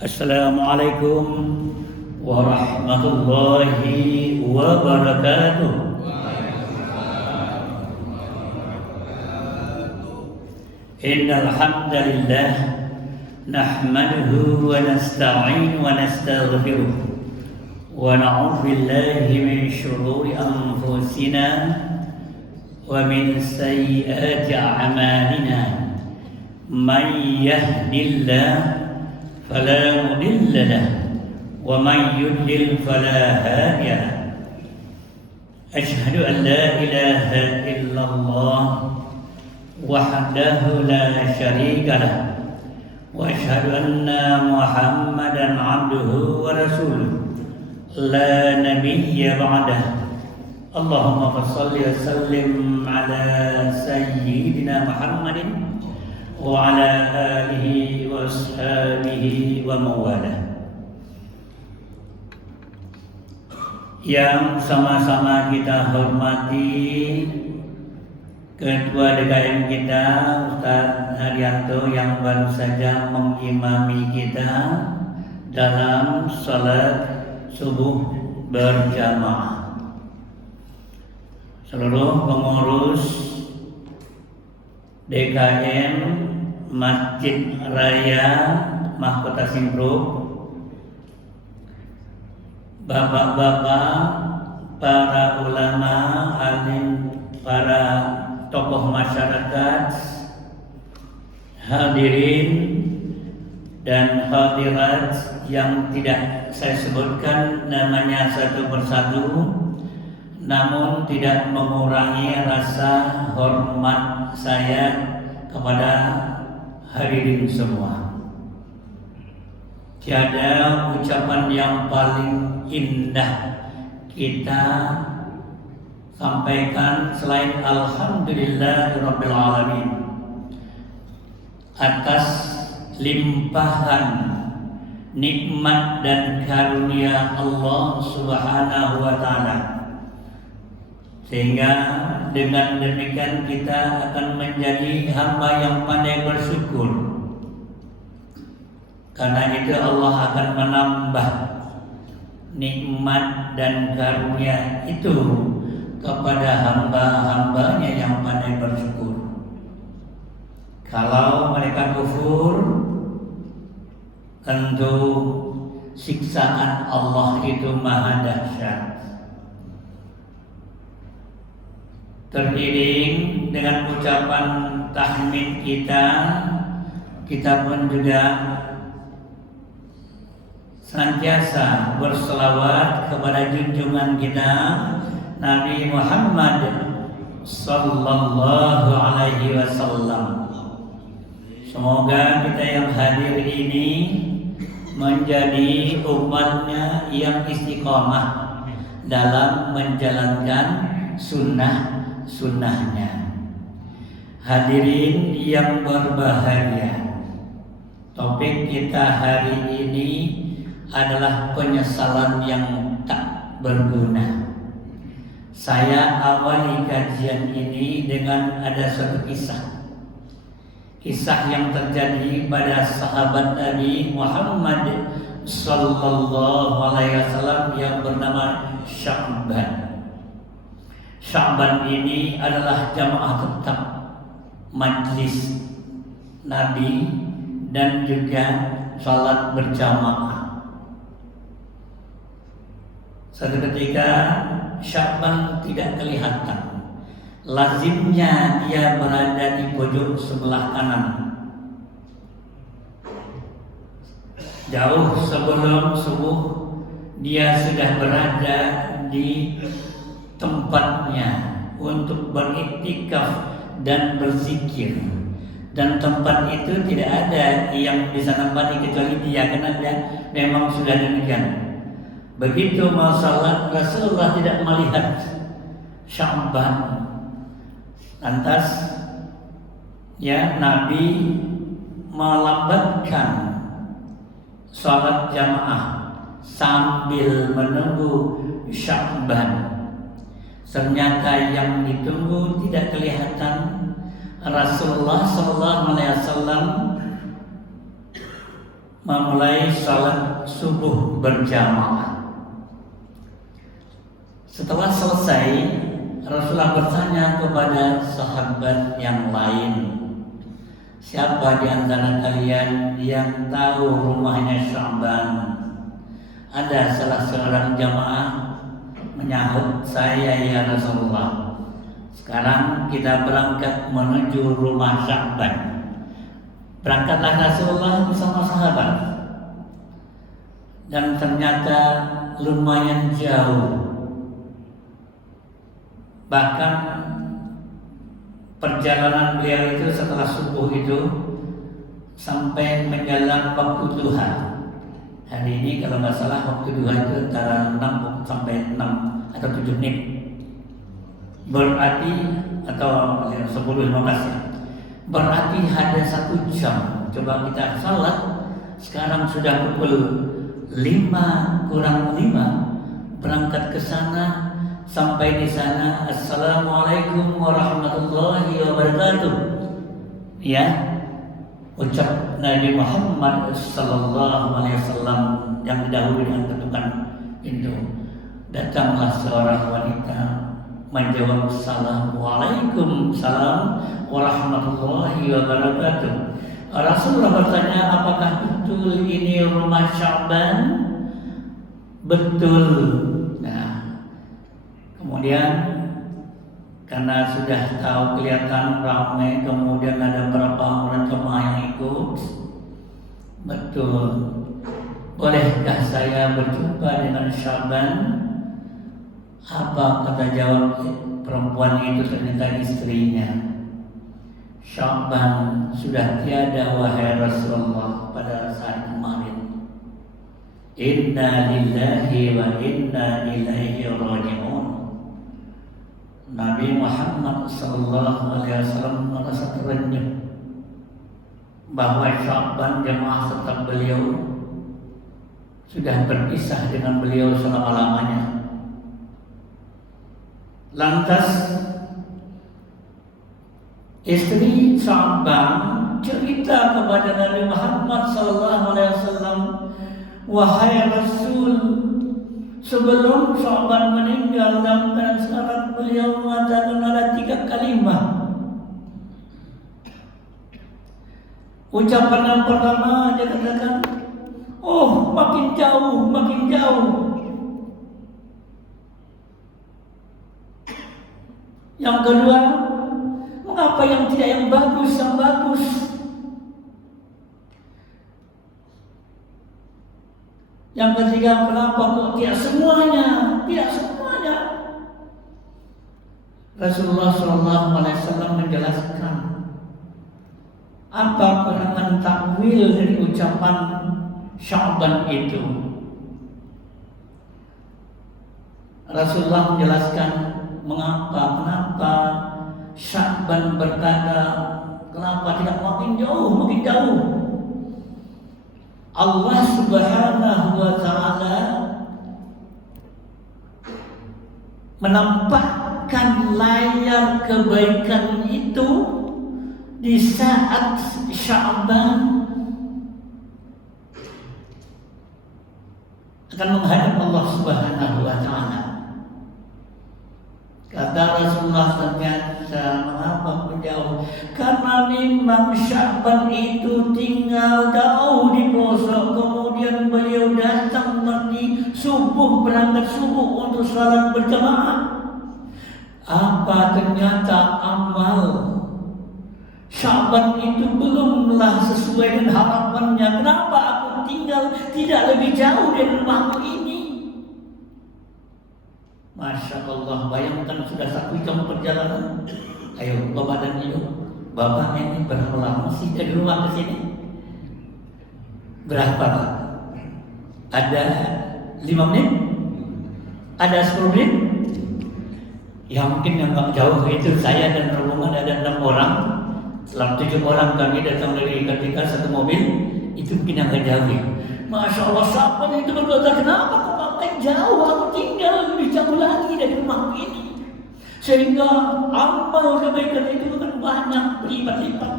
Assalamualaikum warahmatullahi wabarakatuh. Innal hamdalillah nahmaduhu wa nasta'in wa nastaghfiruh wa na'udzu billahi min shururi anfusina wa min sayyiati a'malina. Man yahdihillahu فلا مضل له ومن يضلل فلا هادي له أشهد أن لا إله إلا الله وحده لا شريك له وأشهد أن محمدا عبده ورسوله لا نبي بعده اللهم صل وسلم على سيدنا محمد وعلى آله وأصحابه ومواله. Yang sama-sama kita hormati Ketua DKM kita Ustaz Haryanto yang baru saja mengimami kita dalam salat subuh berjamaah. Seluruh pengurus DKM Masjid Raya Mahkota Simpruk, bapak-bapak, para ulama, alim, para tokoh masyarakat, hadirin dan hadirat yang tidak saya sebutkan namanya satu persatu, namun tidak mengurangi rasa hormat saya kepada hadirin semua. Tiada ucapan yang paling indah kita sampaikan selain Alhamdulillahirabbil alamin atas limpahan nikmat dan karunia Allah Subhanahu wa taala. Sehingga dengan demikian kita akan menjadi hamba yang pandai bersyukur. Karena itu Allah akan menambah nikmat dan karunia itu kepada hamba-hambanya yang pandai bersyukur. Kalau mereka kufur, tentu siksaan Allah itu maha dahsyat. Teriring dengan ucapan tahmid kita pun juga senantiasa berselawat kepada junjungan kita Nabi Muhammad sallallahu alaihi wasallam. Semoga kita yang hadir ini menjadi umatnya yang istiqomah dalam menjalankan sunnahnya. Hadirin yang berbahagia, topik kita hari ini adalah penyesalan yang tak berguna. Saya awali kajian ini dengan ada satu kisah yang terjadi pada sahabat Nabi Muhammad sallallahu alaihi wasallam yang bernama Sya'ban. Sya'ban ini adalah jamaah tetap majlis Nabi dan juga salat berjamaah. Suatu ketika Sya'ban tidak kelihatan. Lazimnya dia berada di pojok sebelah kanan. Jauh sebelum subuh dia sudah berada di tempatnya untuk beriktikaf dan berzikir, dan tempat itu tidak ada yang bisa nempati kecuali dia, karena dia memang sudah demikian. Begitu mau salat Rasulullah tidak melihat Sya'ban, lantas ya Nabi melambatkan salat jamaah sambil menunggu Sya'ban. Ternyata yang ditunggu tidak kelihatan. Rasulullah SAW memulai salat subuh berjamaah. Setelah selesai, Rasulullah bertanya kepada sahabat yang lain, siapa di antara kalian yang tahu rumahnya Sya'ban? Ada salah seorang jamaah menyahut, saya ya Rasulullah. Sekarang kita berangkat menuju rumah Sya'ban. Berangkatlah Rasulullah bersama sahabat, dan ternyata lumayan jauh. Bahkan perjalanan beliau itu setelah subuh itu sampai menjelang waktu duha. Hari ini kalau nggak salah waktu duha itu antara 6 sampai 6 atau 7 menit. Berarti atau 10-15 ya. Berarti ada 1 jam. Coba kita salat, sekarang sudah pukul 5 kurang 5, berangkat ke sana, sampai di sana, Assalamualaikum warahmatullahi wabarakatuh. Ya, ucap Nabi Muhammad sallallahu alaihi wasallam yang didahului dengan ketukan pintu. Datanglah seorang wanita menjawab, Assalamualaikum warahmatullahi wabarakatuh. Rasulullah bertanya, apakah betul ini rumah Sya'ban? Betul. Nah, kemudian karena sudah tahu kelihatan ramai, kemudian ada beberapa orang jemaah yang ikut. Betul. Bolehkah saya berjumpa dengan Sya'ban? Apa kata jawab perempuan itu? Ternyata istrinya. Sya'ban sudah tiada wahai Rasulullah pada saat kemarin. Inna lillahi wa inna ilaihi raji'un. Nabi Muhammad sallallahu alaihi wasallam merasa terenyuh bahwa Sya'ban jemaah tetap beliau sudah berpisah dengan beliau selama-lamanya. Lantas istri Sya'ban cerita kepada Nabi Muhammad sallallahu alaihi wasallam, wahai Rasul, sebelum Sya'ban meninggal dalam keadaan sekarat, beliau mengatakan ada 3 kalimat. Ucapan yang pertama dia katakan, oh makin jauh, makin jauh. Yang kedua, mengapa yang tidak yang bagus, yang bagus? Yang ketiga, kenapa kok tidak semuanya? Tidak semuanya. Rasulullah SAW menjelaskan apa perangan takwil dari ucapan Sya'ban itu. Rasulullah menjelaskan kenapa Sya'ban berkata, kenapa tidak makin jauh, makin jauh. Allah Subhanahu wa ta'ala menampakkan layar kebaikan itu di saat Sya'ban akan menghadap Allah Subhanahu wa ta'ala. Kata Rasulullah, ternyata mengapa menjauh? Karena memang Sya'ban itu tinggal jauh di pelosok. Kemudian beliau datang nanti subuh, berangkat subuh untuk salat berjamaah. Apa ternyata amal Sya'ban itu belumlah sesuai dengan harapannya. Kenapa aku tinggal tidak lebih jauh dari rumahku ini? Masya Allah, bayangkan sudah 1 jam perjalanan. Ayo Bapak dan Ibu, Bapak ini berapa lama sih dari rumah ke sini? Berapa Pak? Ada 5 menit? Ada 10 menit? Ya mungkin yang gak jauh itu saya dan rombongan ada 6 orang. Setelah 7 orang kami datang dari ketika 1 mobil. Itu mungkin yang gak jauh ya. Masya Allah, siapa itu berkata, kenapa kok makin jauh? Aku tinggal lebih jauh lagi dari rumah ini. Sehingga amal kebaikan itu akan banyak berlipat-lipat.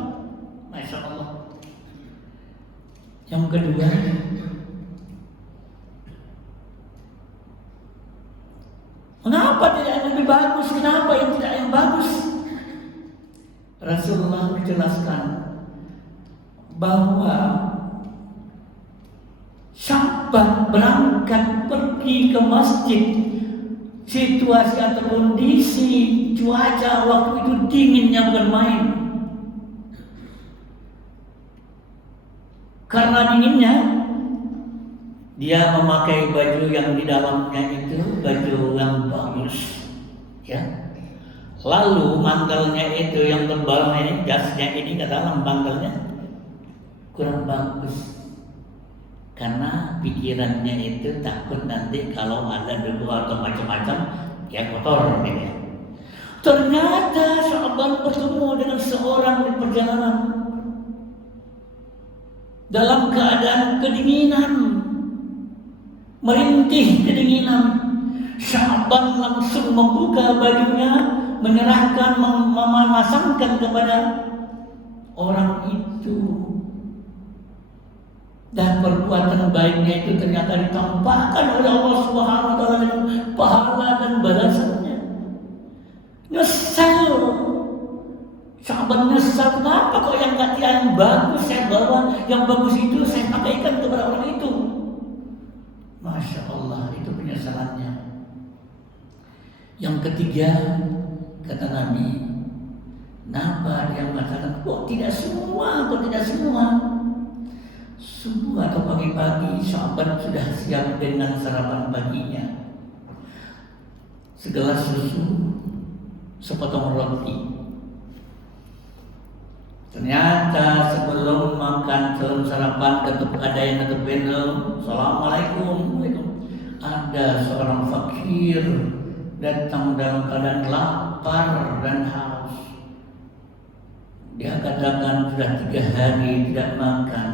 Masya Allah. Yang kedua, mengapa tidak yang lebih bagus? Kenapa yang tidak yang bagus? Rasulullah menjelaskan bahwa Sya'ban berangkat pergi ke masjid, situasi atau kondisi cuaca waktu itu dinginnya bukan main. Karena dinginnya, dia memakai baju yang di dalamnya itu baju yang bagus, ya. Lalu mantelnya itu yang tebal ini, jasnya ini ke dalam mantelnya kurang bagus. Karena pikirannya itu takut nanti kalau ada debu atau macam-macam ya kotor ini. Ternyata Sya'ban bertemu dengan seorang di perjalanan dalam keadaan kedinginan, merintih kedinginan. Sya'ban langsung membuka bajunya, menyerahkan, memasangkan kepada orang itu. Dan perbuatan baiknya itu ternyata ditampakkan oleh Allah Subhanahu wa taala dengan pahala dan balasannya. Nyesal. Sya'ban nyesal, kenapa kok yang bagus saya bawa, yang bagus itu saya pakaikan kepada orang itu. Masya Allah, itu penyesalannya. Yang ketiga, kata Nabi, kenapa dia mengatakan kok tidak semua. Subuh atau pagi-pagi Sya'ban sudah siap dengan sarapan paginya. Segelas susu, sepotong roti. Ternyata sebelum makan, sebelum sarapan, ada yang ketuk pintu, Assalamualaikum. Ada seorang fakir datang dalam keadaan lapar dan haus. Dia katakan sudah 3 hari tidak makan.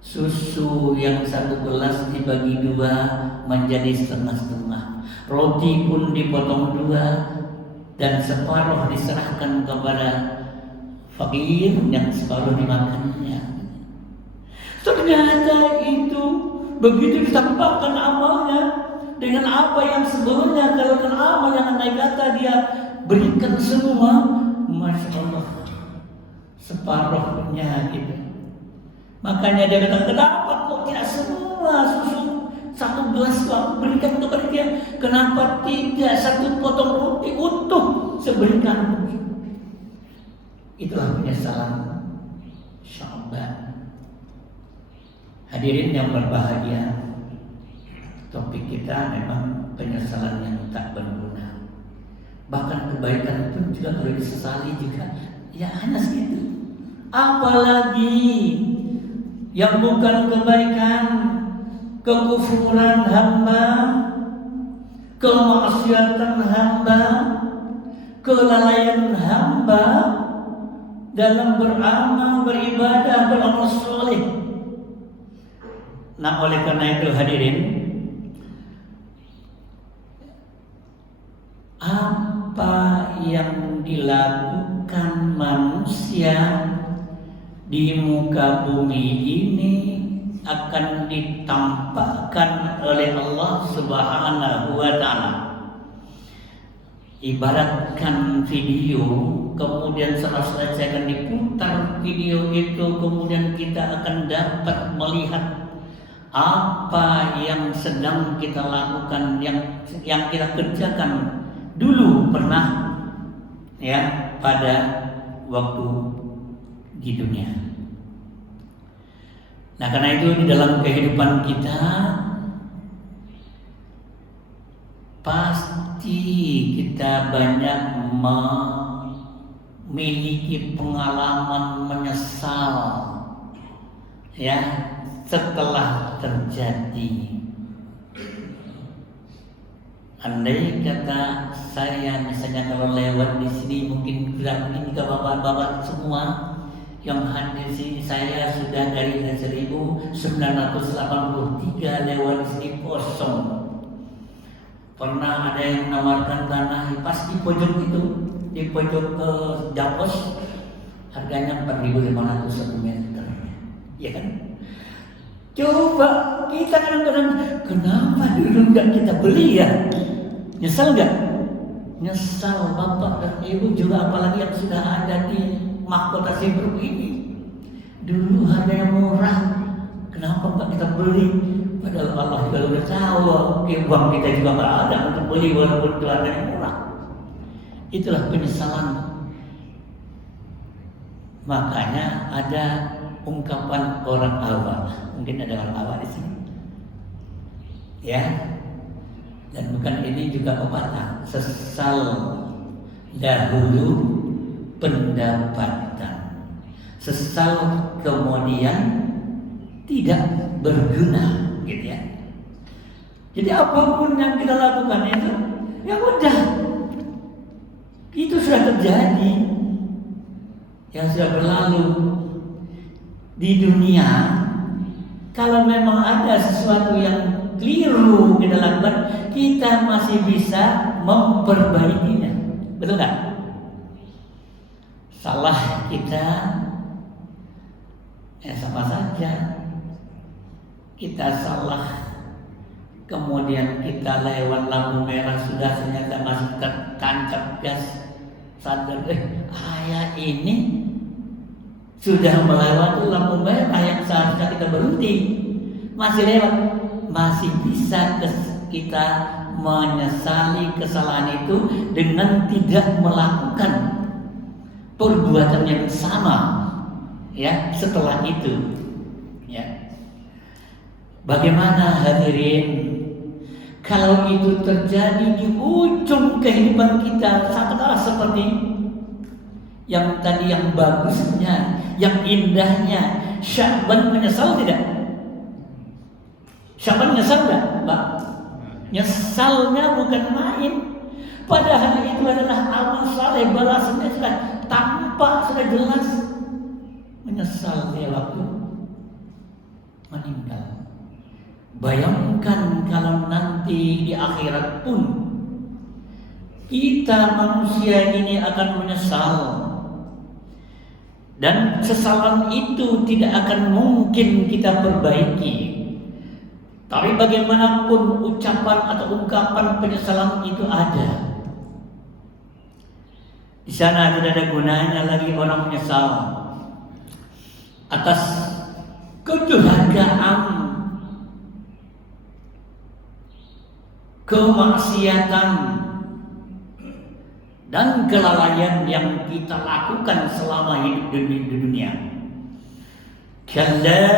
Susu yang 1 gelas dibagi 2 menjadi setengah-setengah. Roti pun dipotong 2 dan separuh diserahkan kepada fakir yang separuh dimakannya. Ternyata itu begitu ditampakkan amalnya dengan apa yang sebelumnya, kalau dengan amal yang andai kata dia berikan semua, Masya Allah, separuhnya gitu. Makanya dia kata, kenapa kok tidak semua susu 1 gelas kau berikan kepada dia? Kenapa tidak 1 potong roti utuh seberikan? Itulah penyesalan Sya'ban. Hadirin yang berbahagia, topik kita memang penyesalan yang tak berguna. Bahkan kebaikan pun juga kalau disesali juga ya hanya segitu. Apalagi yang bukan kebaikan, kekufuran hamba, kemaksiatan hamba, kelalaian hamba dalam beramal, beribadah, beramal soleh. Nah, oleh karena itu hadirin, apa yang dilakukan manusia di muka bumi ini akan ditampakkan oleh Allah Subhanahu wa taala. Ibaratkan video, kemudian setelah selesai akan diputar video itu, kemudian kita akan dapat melihat apa yang sedang kita lakukan, yang kita kerjakan dulu pernah ya pada waktu di dunia. Nah, karena itu di dalam kehidupan kita pasti kita banyak memiliki pengalaman menyesal ya setelah terjadi. Andai kata saya misalnya kalau lewat di sini, mungkin juga bapak-bapak semua yang hadir di sini, saya sudah dari 1983 lewat di sini kosong. Pernah ada yang menawarkan tanah pas di pojok itu, di pojok ke Japos, harganya 4.500 1 meter. Ya kan? Coba kita kadang-kadang, kenapa dulu nggak kita beli ya? Nyesal nggak? Nyesal bapak dan ibu juga, apalagi yang sudah ada di mahkota Sibruk ini. Dulu harganya murah, kenapa nggak kita beli? Padahal Allah juga udah tahu, uang kita juga nggak ada untuk beli walaupun itu harganya murah. Itulah penyesalan. Makanya ada ungkapan orang awam, mungkin ada orang awam di sini, ya. Dan bukan ini juga pepatah, sesal dahulu pendapatan, sesal kemudian tidak berguna, gitu ya. Jadi apapun yang kita lakukan itu, ya udah, itu sudah terjadi, yang sudah berlalu di dunia. Kalau memang ada sesuatu yang keliru kita lakukan, kita masih bisa memperbaikinya, betul nggak? Salah kita, ya sama saja. Kita salah, kemudian kita lewat lampu merah sudah ternyata masih tertancap gas, sadar ayah ini sudah melewati lampu merah yang seharusnya kita berhenti, masih lewat, masih bisa kita menyesali kesalahan itu dengan tidak melakukan perbuatan yang sama, ya, setelah itu, ya. Bagaimana hadirin kalau itu terjadi di ujung kehidupan kita, sangatlah seperti yang tadi, yang bagusnya, yang indahnya. Sya'ban menyesal tidak? Sya'ban menyesal tidak, Mbak? Nyesalnya bukan main. Padahal itu adalah amal saleh, balasannya sudah tampak, sudah jelas. Menyesal dia waktu meninggal. Bayangkan kalau nanti di akhirat pun kita manusia ini akan menyesal, dan kesalahan itu tidak akan mungkin kita perbaiki. Tapi bagaimanapun ucapan atau ungkapan penyesalan itu ada. Di sana tidak ada gunanya lagi orang menyesal atas kedurhakaan, kemaksiatan, dan kelalaian yang kita lakukan selama hidup di dunia. Kalla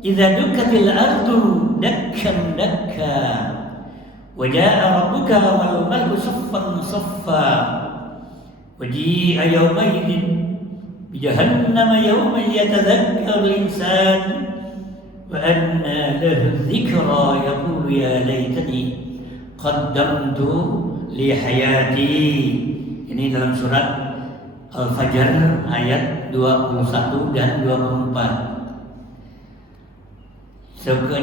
idza dukkatil ardu dakkan dakka wa jaa rabbuka wal malaku saffan saffa wa ji'a yawma idzin bi jahannama yawma yatadhakkaru al-insan wa anna lahu dhikra yaqulu ya laitani qaddamtu li hayati. Ini dalam surat Al-Fajr ayat 21 dan 24.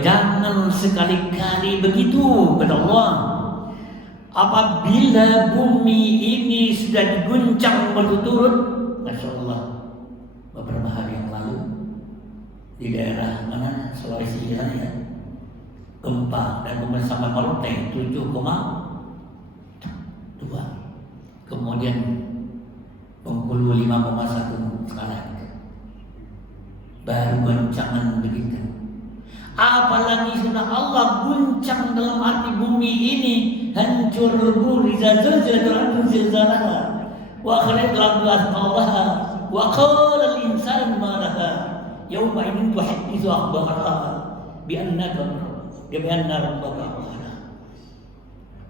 Jangan sekali-kali begitu, kata Allah. Apabila bumi ini sudah diguncang berturut-turut, Masya Allah, beberapa hari yang lalu di daerah mana, Sulawesi ya, gempa dan sampai Maluku 7,2, kemudian Bengkulu 5,1 sekarang. Baru goncangan begitu. Apalagi sudah Allah guncang dalam arti bumi ini hancur lebur, zilzalatul ardi zilzalaha wa akhrajat al-ardu athqalaha wa qala al-insanu ma laha yawma idin tuhaddithu akhbaraha bi anna rabbaka awhana.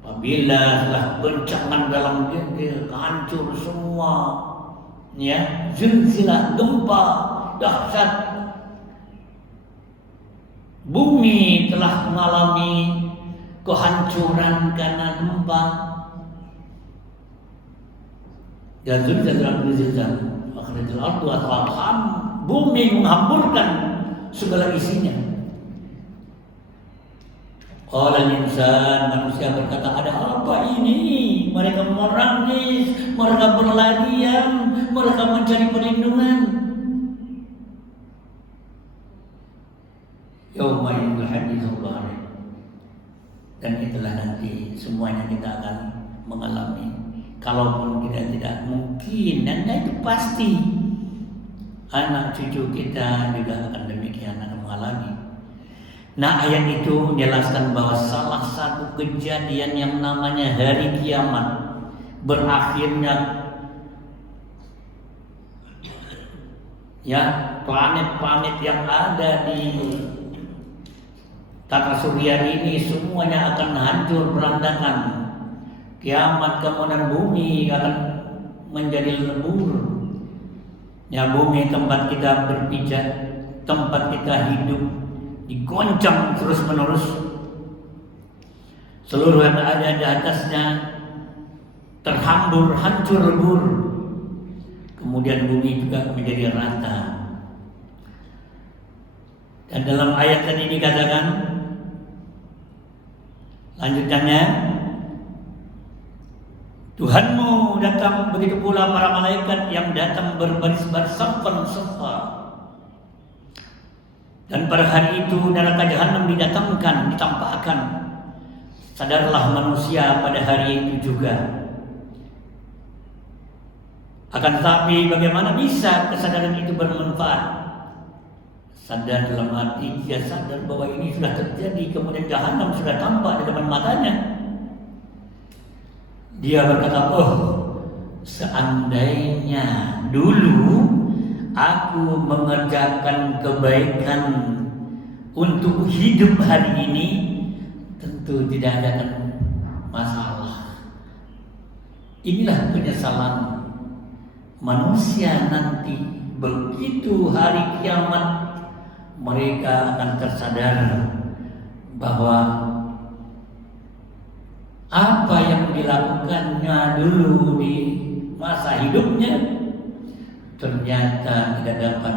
Apabila telah goncangan dalam diri, hancur semua, ya, zilzalah, gempa dahsyat, bumi telah mengalami kehancuran karena gempa. Dan bumi menghamburkan segala isinya. Qala insan, manusia berkata, ada apa ini? Mereka menangis, mereka berlarian, mereka mencari perlindungan. yauma idul haditsul barik. Dan itulah nanti semuanya kita akan mengalami. Kalaupun kita tidak mungkin, dan itu pasti anak cucu kita juga akan demikian, akan mengalami. Nah, ayat itu menjelaskan bahwa salah satu kejadian yang namanya hari kiamat, berakhirnya planet-planet yang ada di tata surya ini semuanya akan hancur berantakan. Kiamat, kemudian bumi akan menjadi lebur. Ya, bumi tempat kita berpijak, tempat kita hidup, digoncang terus-menerus. Seluruh yang ada di atasnya terhambur, hancur lebur. Kemudian bumi juga menjadi rata. Dan dalam ayat tadi dikatakan, lanjutannya, Tuhanmu datang, begitu pula para malaikat yang datang berbaris-baris saffan-saffa. Dan pada hari itu neraka jahanam didatangkan, ditampakkan. Sadarlah manusia pada hari itu juga. Akan tetapi bagaimana bisa kesadaran itu bermanfaat? Sadar dalam arti dia sadar bahwa ini sudah terjadi, kemudian jahanam sudah tampak di depan matanya. Dia berkata, oh, seandainya dulu aku mengerjakan kebaikan untuk hidup hari ini, tentu tidak ada masalah. Inilah penyesalan manusia nanti. Begitu hari kiamat, mereka akan tersadar bahwa apa yang dilakukannya dulu di masa hidupnya ternyata tidak dapat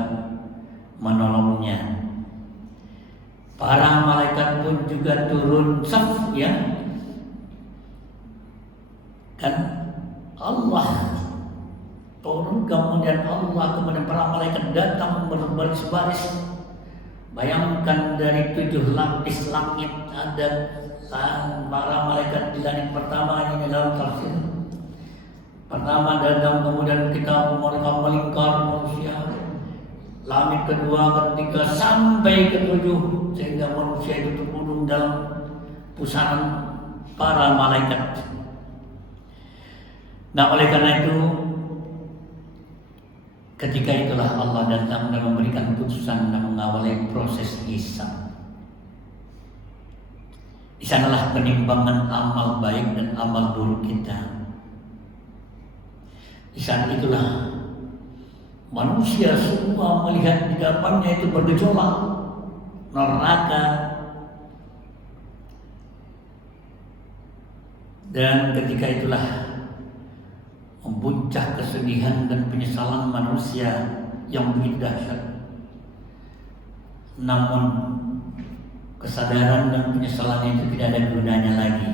menolongnya. Para malaikat pun juga turun saf, ya. Dan Allah turun, kemudian para malaikat datang berbaris-baris. Bayangkan dari 7 lapis langit ada para malaikat di langit pertama ini dalam tafsir. Pertama datang, kemudian mereka melingkar manusia. Langit kedua, ketiga, sampai ke-7, sehingga manusia itu terkurung dalam pusaran para malaikat. Nah, oleh karena itu, ketika itulah Allah datang dan memberikan putusan dan mengawali proses hisab. Di sanalah penimbangan amal baik dan amal buruk kita. Di saat itulah manusia semua melihat di depannya itu bergejolak neraka, dan ketika itulah membuncah kesedihan dan penyesalan manusia yang begitu dahsyat. Namun kesadaran dan penyesalan itu tidak ada gunanya lagi,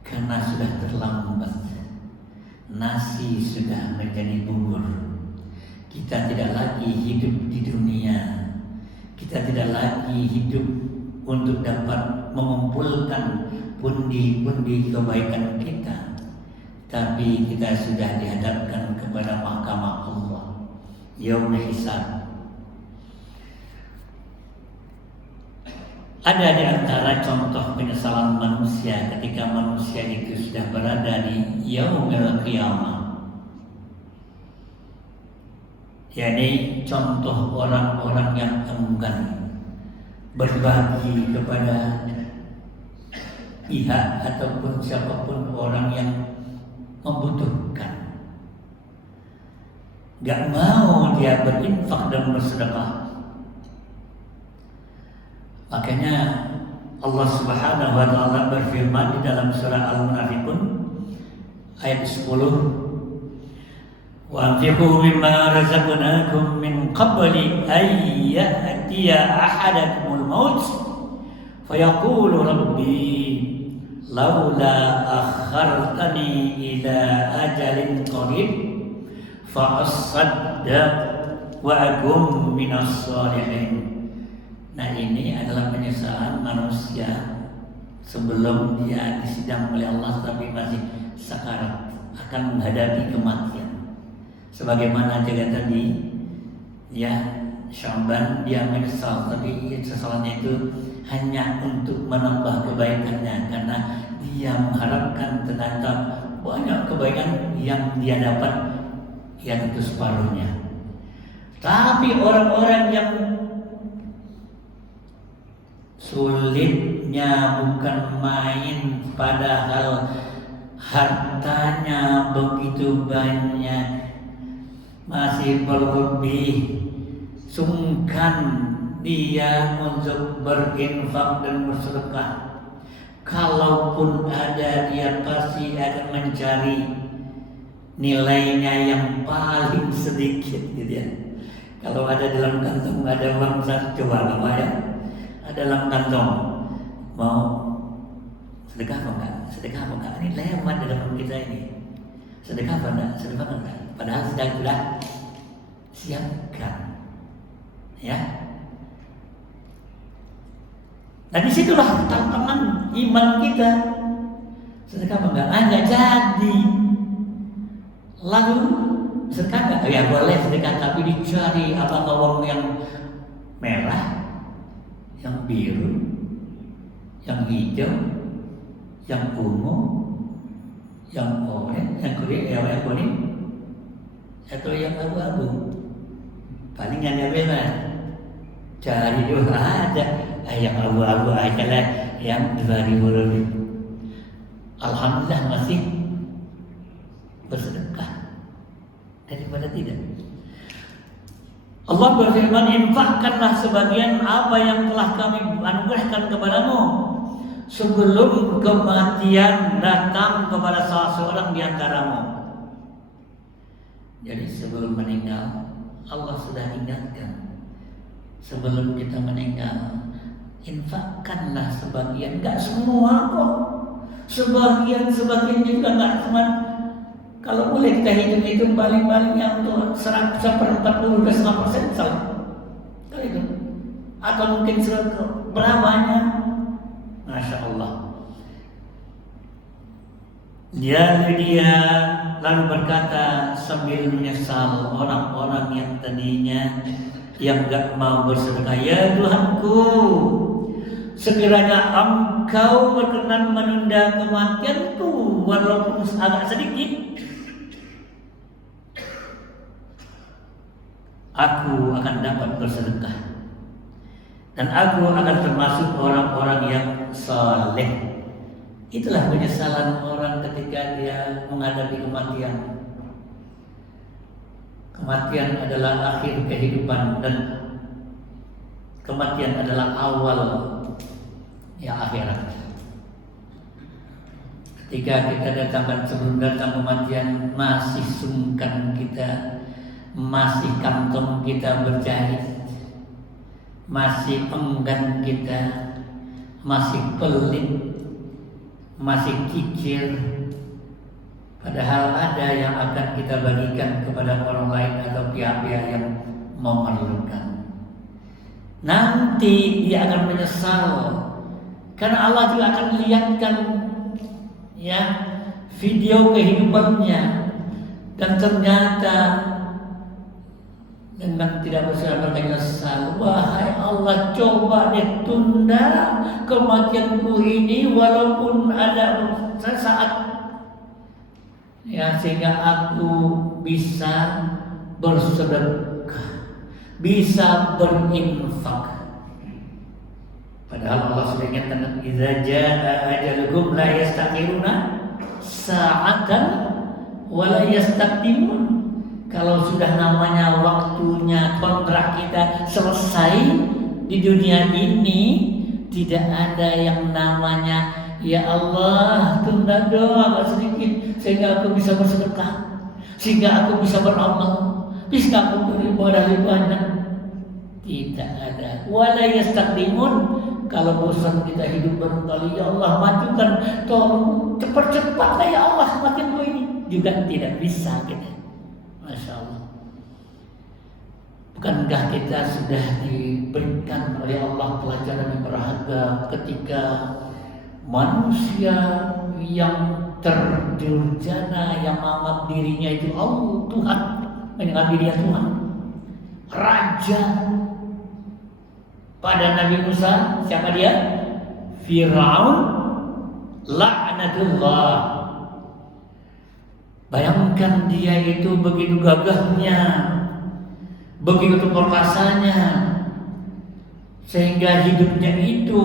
karena sudah terlambat. Nasi sudah menjadi bubur. Kita tidak lagi hidup di dunia. Kita tidak lagi hidup untuk dapat mengumpulkan pundi-pundi kebaikan kita, tapi kita sudah dihadapkan kepada mahkamah Allah, yaumul hisab. Ada di antara contoh penyesalan manusia ketika manusia itu sudah berada di yaumul qiyamah, yakni contoh orang-orang yang enggan berbagi kepada pihak ataupun siapapun orang yang membutuhkan. Gak mau dia berinfak dan bersedekah. Makanya Allah Subhanahu wa taala berfirman di dalam surah Al-Munafiqun ayat 10, wa anfiqu mimma razaqnakum min qabli an ya'tiya ahadakumul maut fayaqulu rabbi laula akhartani ila ajalin qarib fa asaddaq wa akum minas salihin. Nah, ini adalah penyesalan manusia sebelum dia disidang oleh Allah tapi masih sakarat, akan menghadapi kematian. Sebagaimana juga tadi, ya, Sya'ban dia menyesal, tapi kesesalannya itu hanya untuk menambah kebaikannya, karena dia mengharapkan ternyata banyak kebaikan yang dia dapat, ya tentu separuhnya. Tapi orang-orang yang sulitnya bukan main, padahal hartanya begitu banyak, masih berlebih, sungkan dia untuk berinfak dan bersedekah. Kalaupun ada, dia pasti akan mencari nilainya yang paling sedikit, gitu ya. Kalau ada dalam kantong, ada uang satu, coba apa ya? Ada dalam kantong, mau sedekah apa enggak? Sedekah apa enggak? Ini lewat di dalam kita ini. Sedekah apa enggak? Sedekah apa enggak? Padahal sudah siapkan, ya. Nah, disitulah tantangan iman kita. Sedekah apa enggak? Enggak jadi. Lalu sedekah enggak? Ya boleh sedekah, tapi dicari apakah uang yang merah, yang biru, yang hijau, yang ungu, yang oranye, yang kuning, atau yang abu-abu. Paling hanya bebas. Cari juga ada, yang abu-abu aja lah, yang 2.000 lebih. Alhamdulillah masih bersedekah daripada tidak. Allah berfirman, infakkanlah sebagian apa yang telah kami anugerahkan kepadamu sebelum kematian datang kepada salah seorang di antaramu. Jadi sebelum meninggal, Allah sudah ingatkan, sebelum kita meninggal, infakkanlah sebagian, enggak semua kok. Sebagian juga enggak cuma. Kalau boleh kita hitung paling-palingnya untuk 1/40 ke 100% salah. Kalau itu, atau mungkin berapanya? Masya Allah. Dia lalu berkata sambil menyesal, orang-orang yang tadinya yang gak mau bersedekah, ya Tuhanku, sekiranya Engkau berkenan menunda kematianku walaupun agak sedikit, aku akan dapat bersedekah dan aku akan termasuk orang-orang yang saleh. Itulah penyesalan orang ketika dia menghadapi kematian. Kematian adalah akhir kehidupan dan kematian adalah awal ya akhirat. Ketika kita datangkan sebelum datang kematian, masih sungkan kita, masih kantong kita berjahit, masih enggan kita, masih pelit, masih kikir, padahal ada yang akan kita bagikan kepada orang lain atau pihak-pihak yang memerlukan. Nanti dia akan menyesal, karena Allah juga akan lihatkan ya video kehidupannya, dan ternyata dengan tidak bersabar menyesal. Wahai Allah, coba deh tunda kematianku ini walaupun ada sesaat, ya, sehingga aku bisa bersedekah, bisa berinfak. Padahal Allah sudah ingatkan, idza jaa ajaluhum la yastakhiruna sa'atan wa la yastaqdimun. Kalau sudah namanya waktunya kontrak kita selesai di dunia ini, tidak ada yang namanya ya Allah tunda doa sedikit sehingga aku bisa bersedekah, sehingga aku bisa beramal, bisa aku beribadah lebih banyak. Tidak ada. Wala yastaqdimun. Kalau bosan kita hidup barangkali, ya Allah majukan, tolong cepat-cepatlah ya Allah makin ini, juga tidak bisa kita. Masya Allah. Bukankah kita sudah diberikan oleh Allah pelajaran yang berharga ketika manusia yang terdurjana yang menganggap dirinya itu Allah Tuhan, menganggap dirinya Tuhan, Raja. Pada Nabi Musa, siapa dia? Fir'aun laknatullah. Bayangkan dia itu begitu gagahnya, begitu perkasanya, sehingga hidupnya itu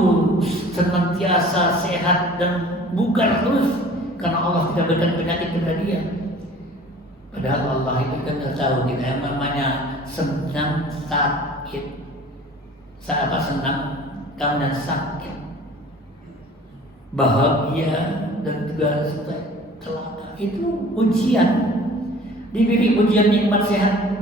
senantiasa sehat dan bugar terus karena Allah tidak berikan penyakit kepada dia. Padahal Allah itu kan tahu kita yang namanya senang sakit, senang dan sakit, bahagia dan juga celaka, itu ujian. Diberi ujian nikmat sehat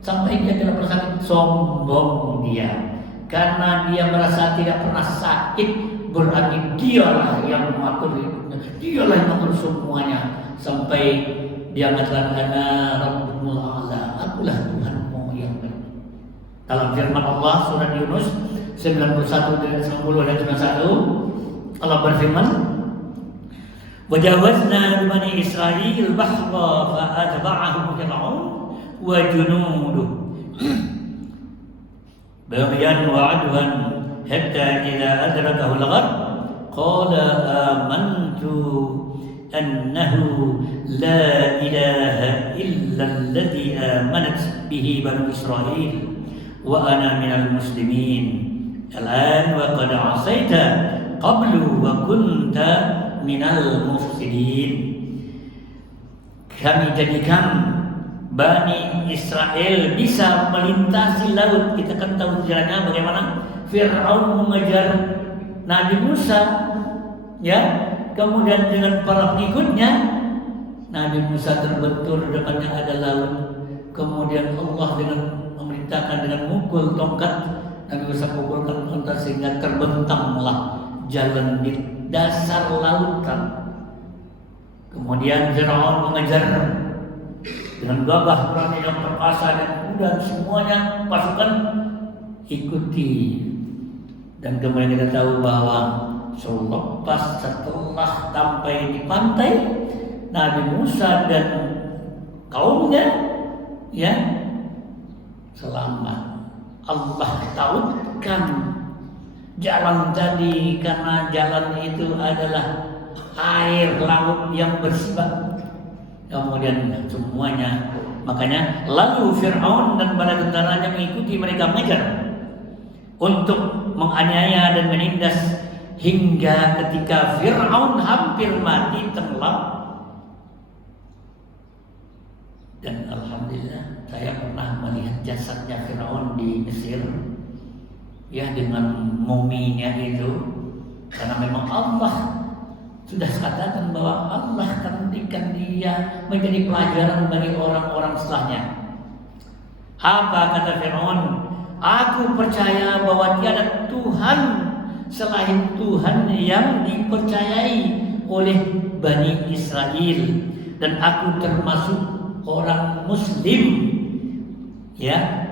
sampai dia tidak pernah sakit, sombong dia. Karena dia merasa tidak pernah sakit, berarti dialah yang mengatur hidupnya, dialah yang mengatur semuanya. Sampai dia mengatakan, ana rabbul a'la, akulah Tuhanmu yang baik. Dalam firman Allah surah Yunus 91 dan 90 dan 91, Allah berfirman, wajawazna bi bani Israil bahra fa atba'ahum fir'aun wa junuduh بغيا وعدوا حتى إذا أدركه الغرق قال آمنت أنه لا إله إلا الذي آمنت به بنو إسرائيل وأنا من المسلمين الآن وقد عصيت قبل وكنت من المفسدين. Kami jadikan Bani Israel bisa melintasi laut. Kita kan tahu sejarahnya bagaimana Fir'aun mengejar Nabi Musa, ya. Kemudian dengan para pengikutnya, Nabi Musa terbentur, depannya ada laut. Kemudian Allah dengan memerintahkan dengan mukul tongkat, Nabi Musa pukulkan tongkat sehingga terbentanglah jalan di dasar lautan. Kemudian Fir'aun mengejar dengan gagah berani dan perkasa dan kuda, semuanya pasukan ikuti. Dan kemudian kita tahu bahwa setelah sampai di pantai, Nabi Musa dan kaumnya ya selamat. Allah tautkan jalan tadi karena jalan itu adalah air laut yang bersih. Kemudian semuanya, makanya lalu Fir'aun dan bala tentaranya mengikuti mereka mengejar untuk menganiaya dan menindas hingga ketika Fir'aun hampir mati tenggelam. Dan alhamdulillah saya pernah melihat jasadnya Fir'aun di Mesir, ya, dengan muminya itu, karena memang Allah sudah katakan bahwa Allah akan berikan dia menjadi pelajaran bagi orang-orang setelahnya. Apa kata Fir'aun? Aku percaya bahwa tiada Tuhan selain Tuhan yang dipercayai oleh Bani Israel, dan aku termasuk orang Muslim, ya.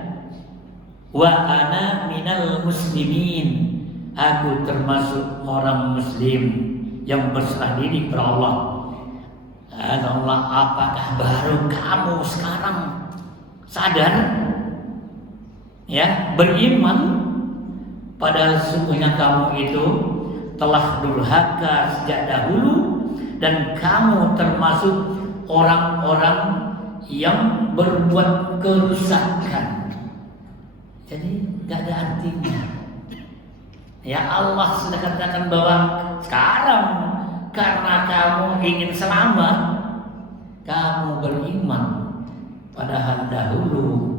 Wa ana minal muslimin, aku termasuk orang Muslim yang berserah diri kepada Allah. Allah, apakah baru kamu sekarang sadar, ya, beriman? Padahal sesungguhnya kamu itu telah durhaka sejak dahulu, dan kamu termasuk orang-orang yang berbuat kerusakan. Jadi gak ada artinya. Ya, Allah sudah katakan bahwa sekarang karena kamu ingin selamat, kamu beriman. Padahal dahulu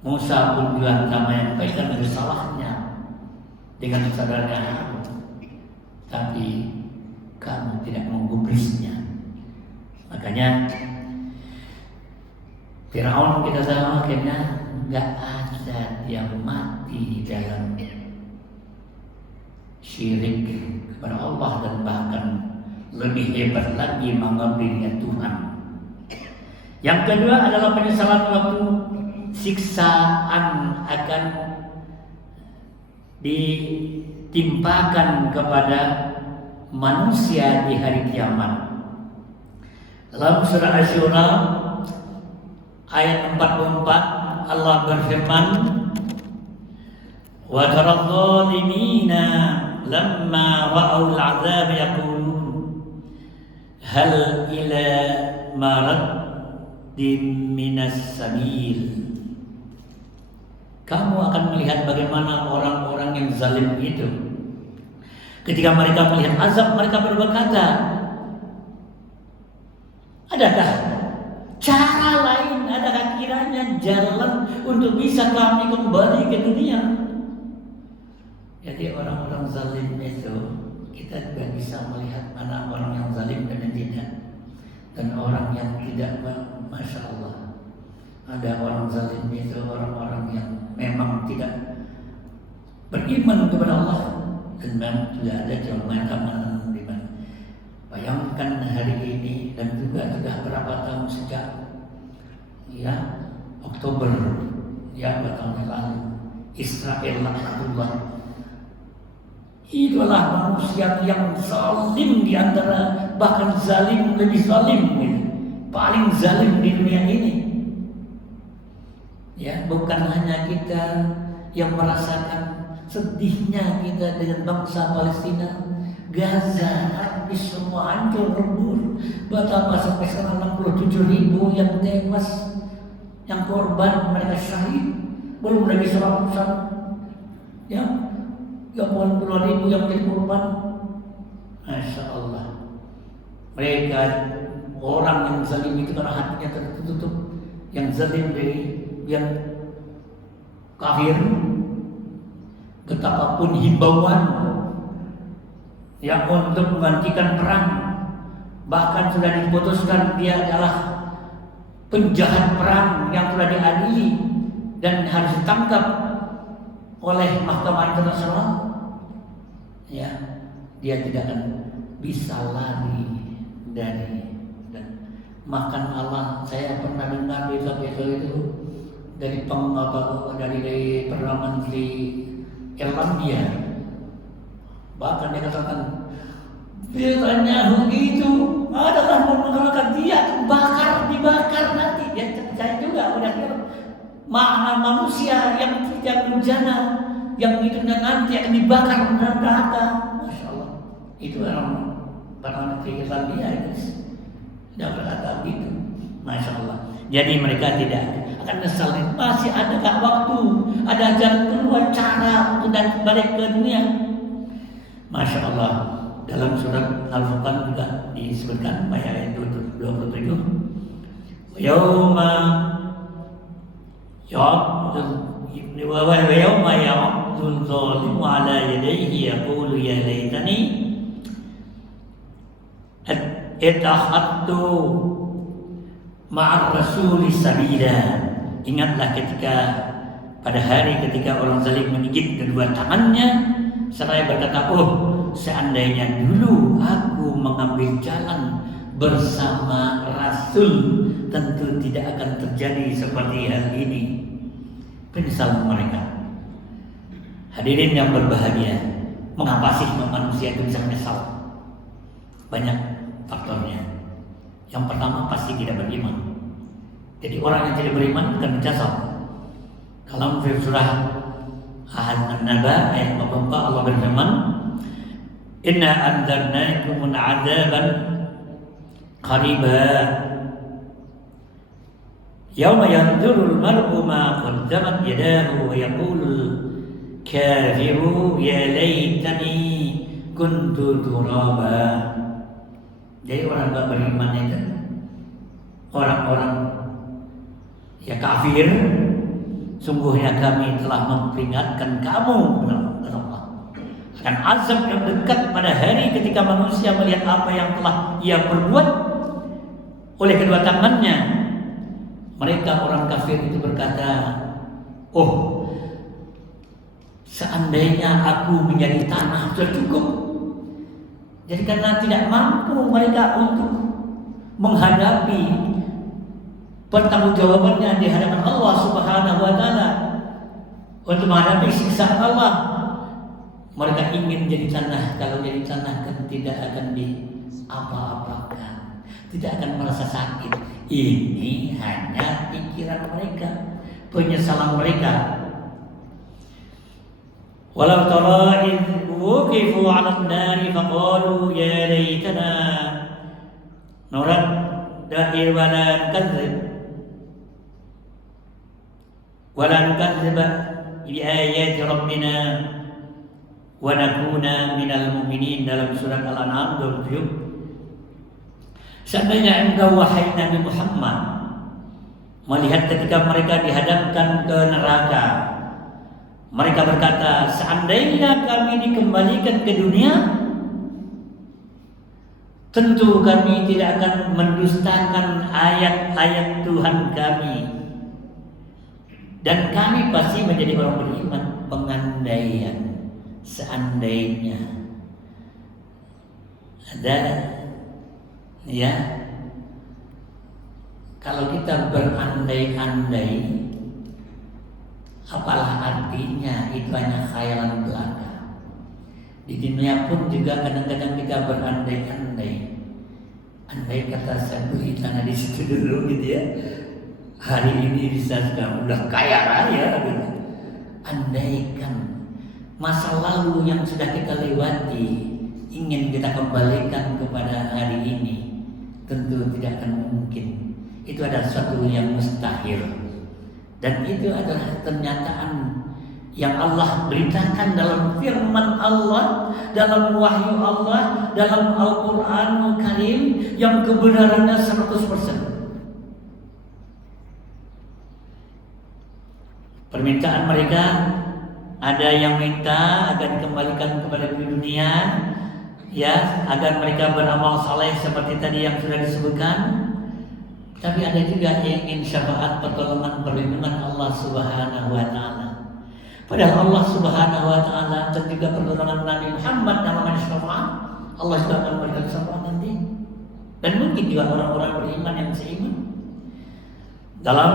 Musa pun juga sama yang menyampaikan salahnya dengan sadarnya kamu, tapi kamu tidak menggubrisnya. Makanya Fir'aun kita tahu akhirnya nggak ada yang mati di dalam syirik kepada Allah, dan bahkan lebih hebat lagi menganggap dirinya Tuhan. Yang kedua adalah penyesalan waktu siksaan akan ditimpakan kepada manusia di hari kiamat. Dalam surah Asy-Syura ayat 44 Allah berfirman, wa taradh dhalimina lamma ra'au al'adzab yaqulun hal ila maraddin minas sabil. Kamu akan melihat bagaimana orang-orang yang zalim itu, ketika mereka melihat azab, mereka berkata, adakah cara lain, adakah kiranya jalan untuk bisa kami kembali ke dunia? Jadi orang-orang zalim itu, kita juga bisa melihat mana orang yang zalim dan yang tidak. Dan orang yang tidak, Masya Allah, ada orang zalim itu orang-orang yang memang tidak beriman kepada Allah, dan memang tidak ada jalan di mana. Bayangkan hari ini, dan juga sudah berapa tahun sejak Oktober berapa tahun yang lalu, Israel laknatullah, itulah manusia yang zalim di antara, bahkan zalim lebih zalim, paling zalim di dunia ini. Ya, bukan hanya kita yang merasakan sedihnya kita dengan bangsa Palestina, Gaza habis semua, hancur lebur. Betapa sampai sekarang 67.000 yang tewas, yang korban, mereka syahid. Belum lagi seratusan, ya 80.000 yang menjadi korban. Masya Allah. Mereka orang yang zalim itu karena hatinya tertutup, yang zalim dari yang kafir, betapapun himbauan yang untuk menghentikan perang, bahkan sudah diputuskan dia adalah penjahat perang yang telah diadili dan harus ditangkap oleh Mahkamah Internasional, ya, dia tidak akan bisa lari dari, dan makan Allah. Saya pernah dengar berita-berita itu dari Perdana Menteri Irlandia, bahkan dia katakan Netanyahu itu adalah menggunakan dia dibakar nanti. Dia percaya juga udah makna manusia yang tidak berencana, yang itu nanti akan dibakar neraka. Masya Allah, itu orang Perdana Menteri Irlandia itu sudah berkata begitu. Masya Allah. Jadi mereka tidak akan menyesal. Masih adakah waktu, ada jalan keluar, cara untuk dan balik ke dunia? Masya Allah. Dalam surat Al-Furqan juga disebutkan ayat 27. Yauma ya'dul zalimu ala yadayhi yaqulu ya laitani ittakhadtu ma'ar rasuli sabila. Ingatlah ketika pada hari ketika orang zalim menggigit kedua tangannya seraya berkata, oh seandainya dulu aku mengambil jalan bersama Rasul, tentu tidak akan terjadi seperti hal ini. Penyesalan mereka. Hadirin yang berbahagia, mengapa sih manusia itu bisa menyesal? Banyak faktornya. Yang pertama pasti tidak beriman. Jadi orang yang tidak beriman akan menyesal. Dalam surah An-Naba ayat 44 Allah berfirman, Inna anzarnakum 'adzaban qariba yauma yanzurul mar'u ma qaddamat yadahu wa yaqulul kafiru ya laitani kuntu turaba. Jadi orang tak beriman itu orang-orang ya kafir, sungguhnya kami telah memperingatkan kamu akan azab yang dekat pada hari ketika manusia melihat apa yang telah ia perbuat oleh kedua tangannya. Mereka orang kafir itu berkata, oh seandainya aku menjadi tanah sudah cukup. Jadi karena tidak mampu mereka untuk menghadapi pertanggungjawabannya di hadapan Allah Subhanahu wa taala untuk menghadapi siksa Allah. Mereka ingin jadi tanah, kalau jadi tanah kan tidak akan diapa-apakan, tidak akan merasa sakit. Ini hanya pikiran mereka, penyesalan mereka. Walau tara idh wuqifu 'ala an-nari faqalu ya laitana nuradda wa la nukadzib bi ayati rabbina wa nakuna minal mu'minin, dalam surat Al-An'am 27. Seandainya engkau wahai Nabi Muhammad melihat ketika mereka dihadapkan ke neraka, mereka berkata, seandainya kami dikembalikan ke dunia, tentu kami tidak akan mendustakan ayat-ayat Tuhan kami, dan kami pasti menjadi orang beriman. Pengandaian, seandainya ada, ya, kalau kita berandai-andai, apalah artinya? Itu hanya khayalan belaka. Di dunia pun juga kadang-kadang kita berandai-andai. Andai kata saya beli tanah di situ dulu gitu ya, hari ini bisa sekarang udah kaya raya gitu. Andaikan masa lalu yang sudah kita lewati ingin kita kembalikan kepada hari ini, tentu tidak akan mungkin. Itu adalah sesuatu yang mustahil. Dan itu adalah kenyataan yang Allah beritakan dalam firman Allah, dalam wahyu Allah, dalam Al-Quranul Karim yang kebenarannya 100%. Permintaan mereka, ada yang minta agar dikembalikan kepada dunia, ya, agar mereka beramal saleh seperti tadi yang sudah disebutkan. Tapi ada juga yang ingin syafaat, pertolongan, perlindungan Allah Subhanahu wa taala. Padahal Allah Subhanahu wa taala dan juga pertolongan Nabi Muhammad dalam syafaat, Allah juga akan memberikan syafaat nanti. Dan mungkin juga orang-orang beriman yang seiman. Dalam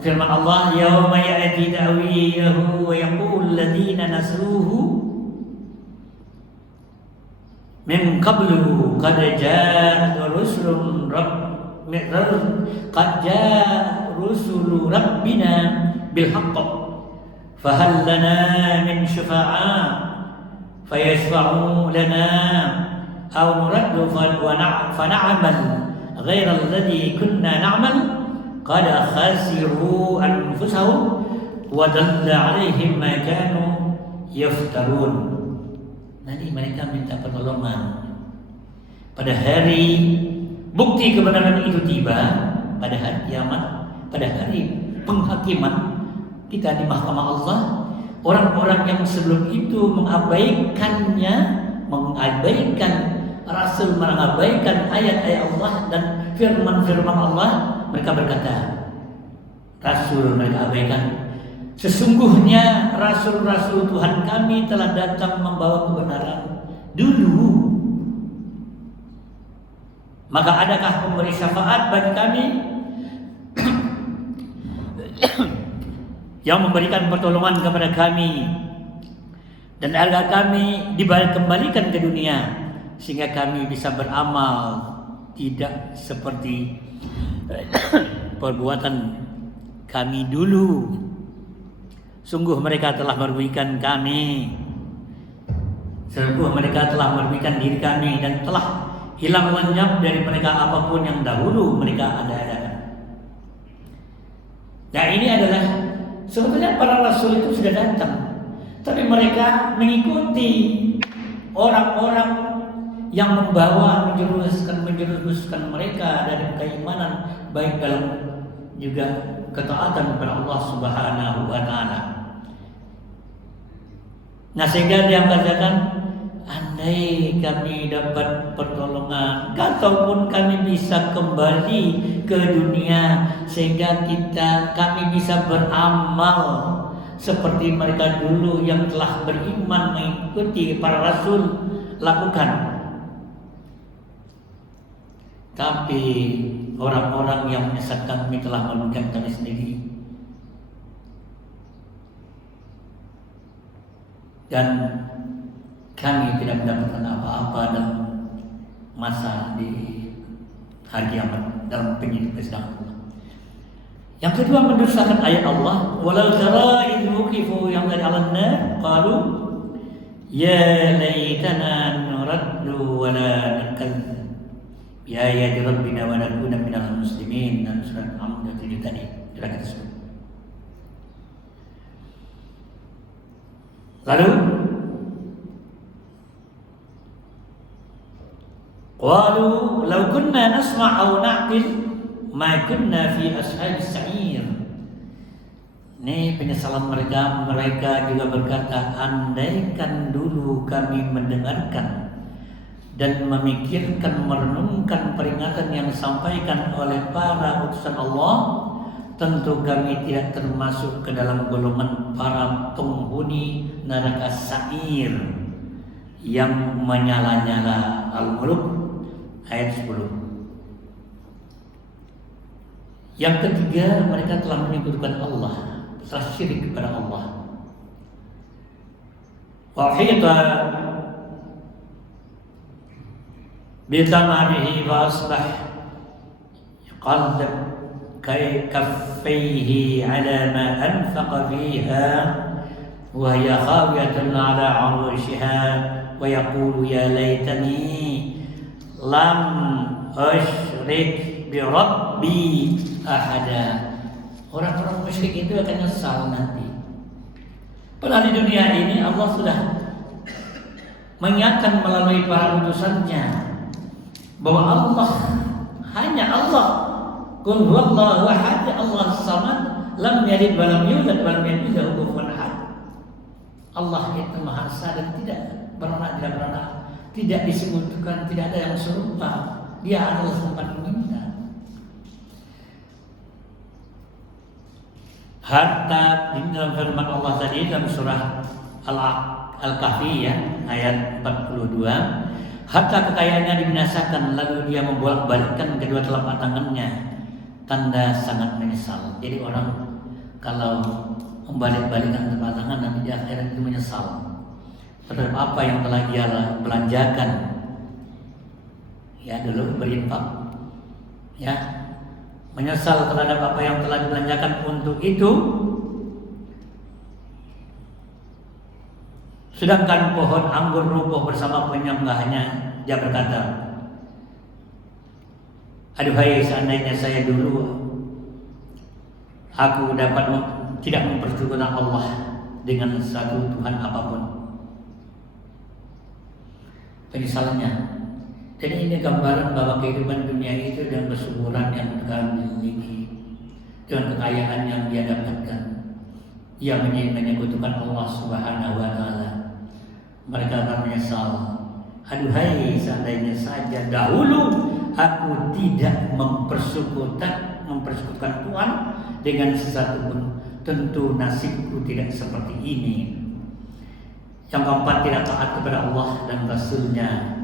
firman Allah, yauma ya'ti ta'wilahu wa yaqul alladziina nasuhu min qablu qad ja'at rusulun qad ja'at rusulu rabbina bil haqq fahal lana min syufa'a fayashfa'u lana aw nuraddu fa na'mal ghayra alladhi kunna na'mal qad khasiru anfusahum wa dalla 'alaihim ma kanu yaftarun. Nanti mereka minta pertolongan pada hari bukti kebenaran itu tiba, pada hari kiamat, pada hari penghakiman kita di mahkamah Allah. Orang-orang yang sebelum itu mengabaikannya, mengabaikan Rasul, mengabaikan ayat-ayat Allah dan firman-firman Allah, mereka berkata, Rasul mereka abaikan, sesungguhnya Rasul-Rasul Tuhan kami telah datang membawa kebenaran dulu. Maka adakah pemberi syafaat bagi kami yang memberikan pertolongan kepada kami dan agar kami dikembalikan ke dunia sehingga kami bisa beramal tidak seperti perbuatan kami dulu. Sungguh mereka telah merugikan kami. Sungguh mereka telah merugikan diri kami dan telah hilang lenyap dari mereka apapun yang dahulu mereka ada-adakan. Nah, ini adalah sebetulnya para rasul itu sudah datang, tapi mereka mengikuti orang-orang yang membawa menjerumuskan mereka dari keimanan, baik dalam juga ketaatan kepada Allah Subhanahu wa taala. Nah, sehingga dia katakan, andai kami dapat pertolongan, ataupun kami bisa kembali ke dunia sehingga kami bisa beramal seperti mereka dulu yang telah beriman mengikuti para rasul lakukan. Tapi orang-orang yang menyesatkan kami telah merugikan kami sendiri. Dan kami tidak mendapatkan apa-apa dalam masa di hari kiamat dalam persidangan Allah. Yang kedua, mendustakan ayat Allah. Walau tara idh wuqifu yang dari alanna qalu ya laitana nuraddu wa la nakadzib bi ayati rabbina wa nakuna minal muslimin. Dan surat Al-An'am 7 tadi sudah kita sebut. Lalu qalu law kunna nasma' aw na'qil ma kunna fi ashabis sa'ir. Ini penyesalan mereka juga berkata, andaikan dulu kami mendengarkan dan memikirkan, merenungkan peringatan yang disampaikan oleh para utusan Allah, tentu kami tidak termasuk ke dalam golongan para penghuni neraka sa'ir yang menyala-nyala. Al-Mulk ayat 10. Yang ketiga, mereka telah menyekutukan Allah, telah syirik kepada Allah. Wa hita bi tamarihi wa asbah qadab kaffayhi ala ma anfaqa fiha wa hiya khawiyatun ala 'arushiha wa yaqulu ya laitani lam usyrik bi rabbi ahada. Orang-orang musyrik itu akan nyesal nanti. Padahal di dunia ini Allah sudah mengingatkan melalui para utusannya bahwa Allah hanya Allah. Qul huwallahu ahad, Allah samad, lam yalid wa lam yulad wa lam yakul lahu kufuwan ahad. Allah itu Maha Esa dan tidak beranak, tidak disebutkan, tidak ada yang serupa. Dia adalah tempat meminta. Harta di dalam firman Allah tadi dalam surah Al-Kahfi ya, ayat 42, harta kekayaannya dibinasakan lalu dia membolak-balikkan kedua telapak tangannya, tanda sangat menyesal. Jadi orang kalau membalik-balikkan telapak tangan nanti di akhirat itu menyesal terhadap apa yang telah dia belanjakan. Ya, dulu berinfak, ya, menyesal terhadap apa yang telah dibelanjakan untuk itu. Sedangkan pohon anggur rubuh bersama penyanggahnya, dia berkata, aduhai seandainya saya dulu aku dapat tidak mempersekutukan Allah dengan satu Tuhan apapun. Penyesalannya. Jadi ini gambaran bahwa kehidupan dunia itu dan kesuburan yang kami miliki, dengan kekayaan yang dia dapatkan, ia menyekutukan Allah Subhanahu wa Ta'ala. Mereka akan menyesal. Aduhai seandainya saja dahulu aku tidak mempersekutukan Tuhan dengan sesuatu pun, tentu nasibku tidak seperti ini. Yang keempat, tidak taat kepada Allah dan Rasul-Nya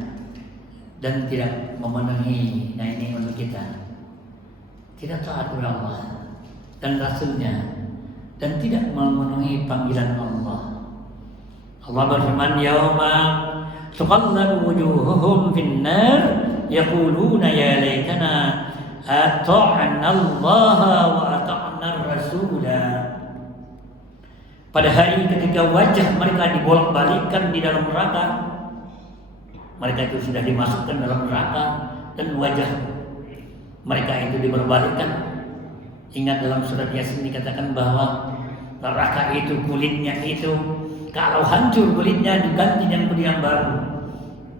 dan tidak memenuhi, nah ini untuk kita, tidak taat kepada Allah dan Rasul-Nya dan tidak memenuhi panggilan Allah. Allah berfirman, yauma tuqallabu wujuhuhum fin-nar yaquluna ya laitana ata'na Allah wa ata'na Rasulah. Pada hari ketika wajah mereka dibolak-balikkan di dalam neraka, mereka itu sudah dimasukkan dalam neraka dan wajah mereka itu diberbalikkan. Ingat dalam surat Yasin dikatakan bahwa neraka itu kulitnya itu kalau hancur kulitnya diganti dengan kulit yang baru,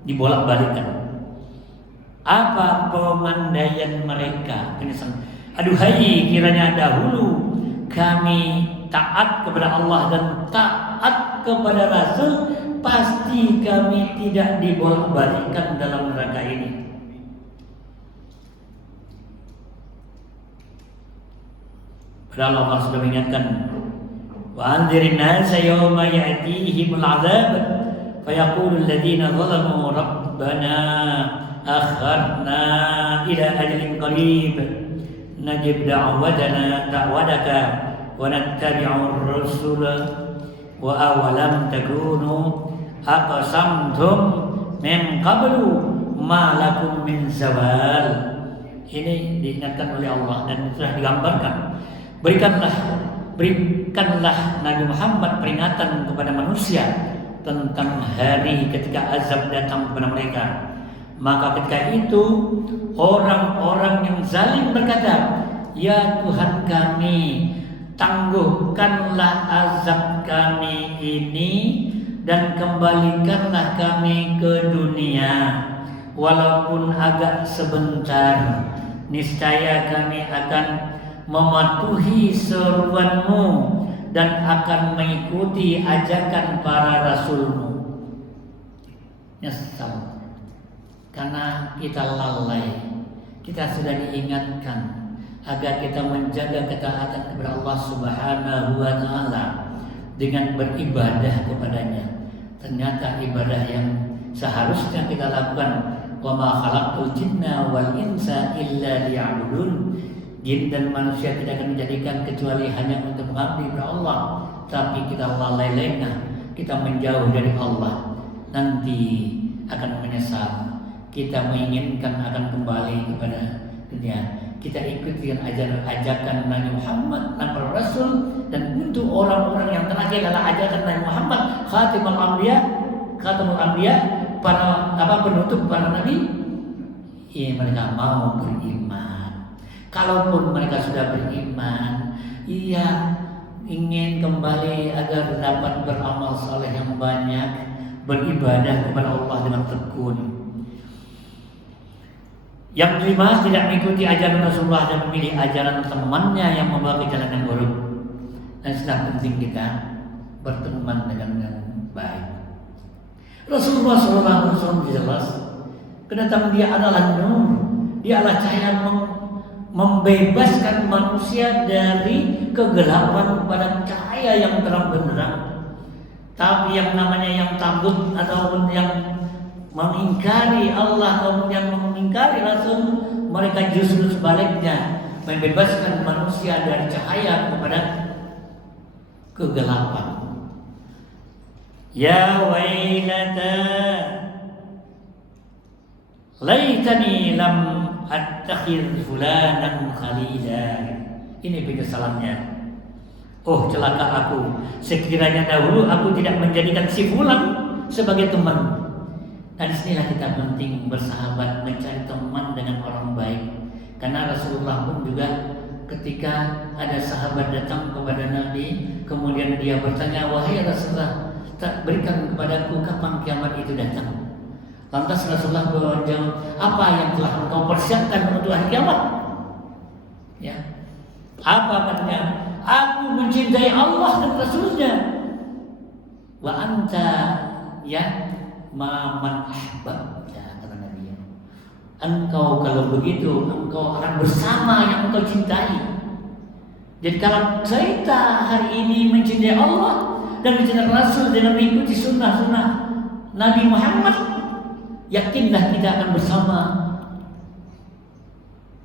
dibolak-balikkan. Apa pemandaian mereka? Aduhai kiranya dahulu kami taat kepada Allah dan taat kepada Rasul, pasti kami tidak dibolak-balikkan dalam neraka ini. Padahal Allah sudah mengingatkan, wa anzirin nasa yawma ya'tihimul 'adzab fayaqulu alladziina zalamu rabbana akharna ila ajalin qarib najib da'wadaka wa nattabi'ur rasula wa awalam takunu aqsamtum min qablu ma lakum min zawal. Ini diingatkan oleh Allah dan telah digambarkan. Berikanlah Nabi Muhammad peringatan kepada manusia tentang hari ketika azab datang kepada mereka. Maka ketika itu orang-orang yang zalim berkata, "Ya Tuhan kami, tangguhkanlah azab kami ini dan kembalikanlah kami ke dunia walaupun agak sebentar. Niscaya kami akan mematuhi seruanmu dan akan mengikuti ajakan para rasulmu." Nyesal karena kita lalai. Kita sudah diingatkan agar kita menjaga ketaatan kepada Allah Subhanahu wa taala dengan beribadah kepadanya. Ternyata ibadah yang seharusnya kita lakukan, wa ma khalaqtul jinna wal insa illa liya'budun. Jin dan manusia tidak akan menjadikan kecuali hanya untuk mengabdi kepada Allah. Tapi kita lalai lengah, kita menjauh dari Allah, nanti akan menyesal. Kita menginginkan akan kembali kepada dunia. Kita ikuti dengan ajakan Nabi Muhammad dan para Rasul, dan untuk orang-orang yang terakhir adalah ajakan Nabi Muhammad Khatimul Anbiya, para penutup para nabi. Mereka mau beriman. Kalaupun mereka sudah beriman, ingin kembali agar dapat beramal saleh yang banyak, beribadah kepada Allah dengan tekun. Yang kelima, tidak mengikuti ajaran Rasulullah dan memilih ajaran temannya yang membawa ke jalan yang buruk. Dan sangat penting kita berteman dengan yang baik. Rasulullah SAW jelas kedatangan dia adalah nur, dia adalah cahaya membebaskan manusia dari kegelapan pada cahaya yang terang benderang. Tapi yang namanya yang takut ataupun yang mengingkari Allah atau yang mengingkari Rasul, mereka justru sebaliknya membebaskan manusia dari cahaya kepada kegelapan. Ya wailata laitani lam attakhidh fulanan khalila. Ini penyesalannya. Oh celaka aku, sekiranya dahulu aku tidak menjadikan si fulan sebagai teman. Dan disinilah kita penting bersahabat, mencari teman dengan orang baik. Karena Rasulullah pun juga ketika ada sahabat datang kepada Nabi, kemudian dia bertanya, "Wahai Rasulullah, tak berikan kepadaku kapan kiamat itu datang?" Lantas Rasulullah menjawab, "Apa yang telah engkau persiapkan untuk hari kiamat?" Ya, apa katanya? "Aku mencintai Allah dan Rasulnya." Wa anta ya man ahbab, ya, kata Nabi. Engkau kalau begitu, engkau akan bersama yang engkau cintai. Jadi kalau kita hari ini mencintai Allah dan mencintai Rasul dengan mengikuti sunnah-sunnah Nabi Muhammad, yakinlah kita akan bersama.